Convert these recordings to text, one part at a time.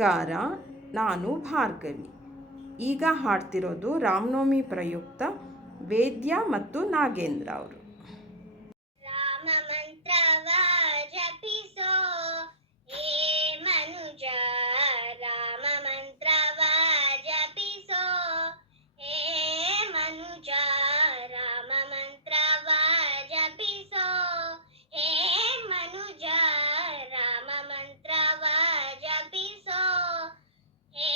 ನಮಸ್ಕಾರ, ನಾನು ಭಾರ್ಗವಿ. ಈಗ ಹಾಡ್ತಿರೋದು ರಾಮನವಮಿ ಪ್ರಯುಕ್ತ ವೇದ್ಯ ಮತ್ತು ನಾಗೇಂದ್ರ ಅವರು. ರಾಮ ಮಂತ್ರವ ಜಪಿಸೋ ಹೇ ಮನುಜ, ರಾಮ ಮಂತ್ರವ ಜಪಿಸೋ ಹೇ ಮನುಜ, ರಾಮ ಮಂತ್ರವ ಜಪಿಸೋ ಹೇ ಮನುಜ, ರಾಮ ಮಂತ್ರವ ಜಪಿಸೋ ಹೇ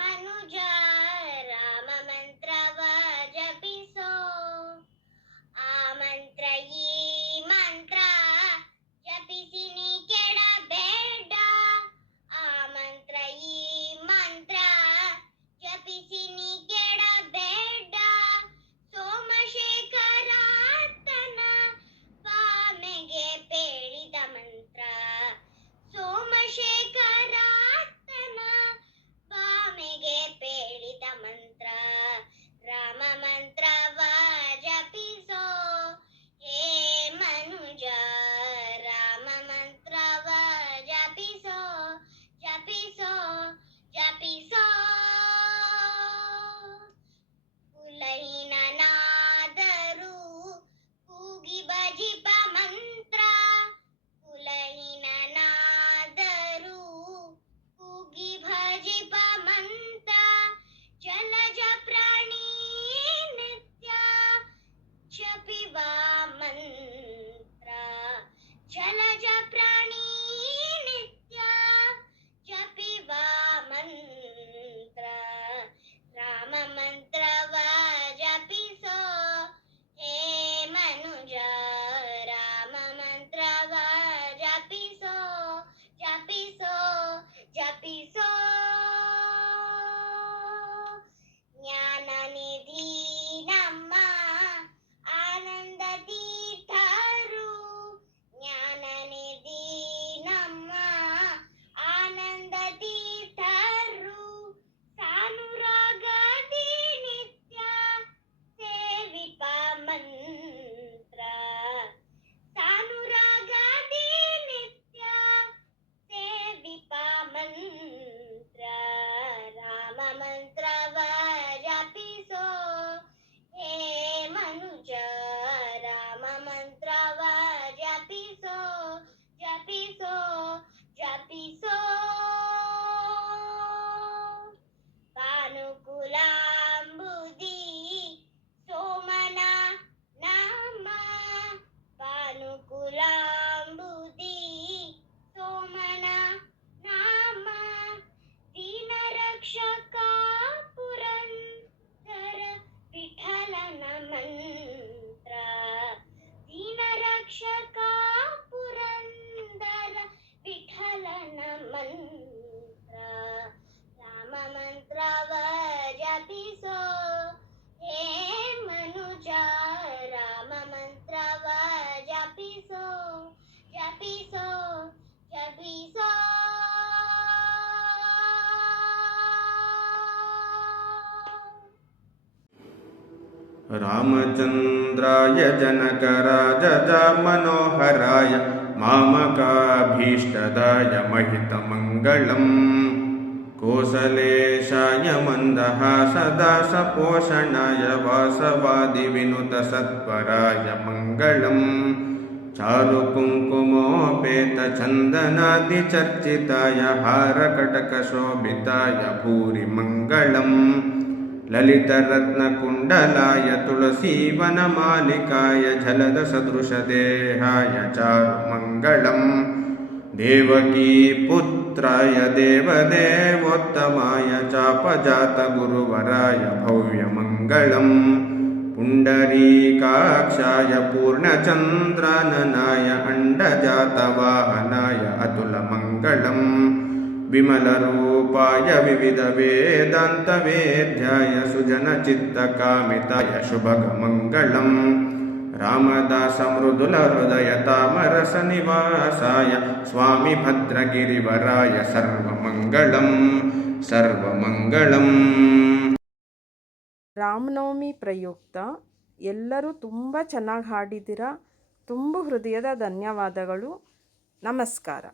ಮನುಜ, ರಾಮ ಮಂತ್ರವ ಜಪಿಸೋ. ಆ ಮಂತ್ರ ಈ ಮಂತ್ರ ಜಪಿಸಿ ನೀ ಕೆಡಬೇಡ, ಆ ಮಂತ್ರ ಈ ಮಂತ್ರ ಜಪಿಸಿ ನೀ ಕೆಡಬೇಡ. ಸೋಮಶೇಖರಾತನ ಸ್ವಾಮಿಗೆ ಪೇಳಿದ ಮಂತ್ರ, ಸೋಮಶೇಖರಾತನ ಸ್ವಾಮಿಗೆ ಪೇಳಿದ ಮಂತ್ರ. ರಾಮ ಮಂತ್ರವ ಜಪಿಸೋ ಹೇ ಮನುಜ, ರಾಮ ಮಂತ್ರವ ಜಪಿಸೋ ಜಪಿಸೋ ಜಪಿಸೋ. ಕುಲಹೀನನಾದರೂ ಕೂಗಿ ಭಜಿಪ ಮಂತ್ರ, ಕುಲಹೀನನಾದರೂ ಕೂಗಿ ಭಜಿಪ ಮಂತ್ರ. ಜಲಜ ಪ್ರಾಣಿ ನಿತ್ಯ ಜಪಿವ ಮಂತ್ರ, ಜಲಜ ಪ್ರಾಣಿ ನಿತ್ಯ ಜಪಿವ ಮಂತ್ರ. ರಾಮ ಮಂತ್ರವ ಜಪಿಸೋ ಹೇ ಮನುಜ, ರಾಮ ಮಂತ್ರವ ಜಪಿಸೋ ಜಪಿಸೋ ಜಪಿಸೋ. ಜ್ಞಾನನಿಧಿ ನಮ್ಮ ಆನಂದ ತೀರ್ಥರು, ಜ್ಞಾನನಿಧಿ ನಮ್ಮ ಆನಂದ ತೀರ್ಥರು. ಸಾನುರಾಗದಿ ನಿತ್ಯ ಸೇವಿಪ ಮಂತ್ರ, ಸಾನುರಾಗದಿ ನಿತ್ಯ ಸೇವಿಪ ಮಂತ್ರ. ರಾಮ ಮಂತ್ರವ ಜಪಿಸೋ ಹೇ ಮನುಜ, ರಾಮ ಮಂತ್ರವ ಜಪಿಸೋ ಜಪಿಸೋ ಜಪಿಸೋ. ಪಾನುಕುಲಾಂಬುದಿ ಸೋಮನ ನಾಮ, ಪಾನುಕುಲಾಂಬುದಿ ಸೋಮನ ನಾಮ. ದೀನ ರಕ್ಷಕ ಪುರಂದರ ವಿಠಲನ ಮಂತ್ರ, ದೀನ ರಕ್ಷಕ ಪುರಂದರ ವಿಠಲನ ಮಂತ್ರ. ರಾಮ ಮಂತ್ರವ ಜಪಿಸೋ ಹೇ ಮನುಜ, ರಾಮ ಮಂತ್ರವ ಜಪಿಸೋ ಜಪಿಸೋ ಜಪಿಸೋ. ರಾಮಚಂದ್ರಾಯ ಜನಕರಾಜ ಮನೋಹರಾಯ ಮಾಮಕಾಭೀಷ್ಟದಾಯ ಮಹಿತಮಂಗಳಂ. ಕೋಸಲೇಶಾಯ ಮಂದಹಾಸದಾಸಪೋಷಣಾಯ ವಾಸವಾದಿ ವಿನುತ ಸತ್ವರಾಯ ಮಂಗಳಂ. ಚಾರುಕುಂಕುಮೋಪೇತ ಚಂದನಾದಿ ಚರ್ಚಿತಾಯ ಹಾರಕಟಕಶೋಭಿತಾಯ ಭೂರಿ ಮಂಗಳಂ. ಲಲಿತರತ್ನಕುಂಡಲಾಯ ತುಳಸೀವನಮಾಲಿಕಾಯ ಝಲದ ಸದೃಶದೇಹಾಯ ಚಾರುಮಂಗಳಂ. ದೇವಕೀಪುತ್ರಾಯ ದೇವದೇವೋತ್ತಮಾಯ ಚಾಪಜಾತಗುರುವರಾಯ ಭವ್ಯಮಂಗಳಂ. ಪುಂಡರೀಕಾಕ್ಷಾಯ ಪೂರ್ಣಚಂದ್ರಾನನಾಯ ಅಂಡಜಾತವಾಹನಾಯ ಅತುಲಮಂಗಳಂ. ವಿಮಲರೂಪಾಯ ವಿವಿಧ ವೇದಾಂತವೇದ್ಯಾಯ ಸುಜನಚಿತ್ತಕಾಮಿತಾಯ ಶುಭಗಮಂಗಳಂ. ರಾಮದಾಸ ಮೃದುಲ ಹೃದಯ ತಾಮರಸ ನಿವಾಸಾಯ ಸ್ವಾಮಿ ಭದ್ರಗಿರಿವರಾಯ ಸರ್ವಮಂಗಳಂ ಸರ್ವಮಂಗಳಂ. ರಾಮನವಮಿ ಪ್ರಯುಕ್ತ ಎಲ್ಲರೂ ತುಂಬ ಚೆನ್ನಾಗಿ ಹಾಡಿದ್ದೀರಾ. ತುಂಬ ಹೃದಯದ ಧನ್ಯವಾದಗಳು. ನಮಸ್ಕಾರ.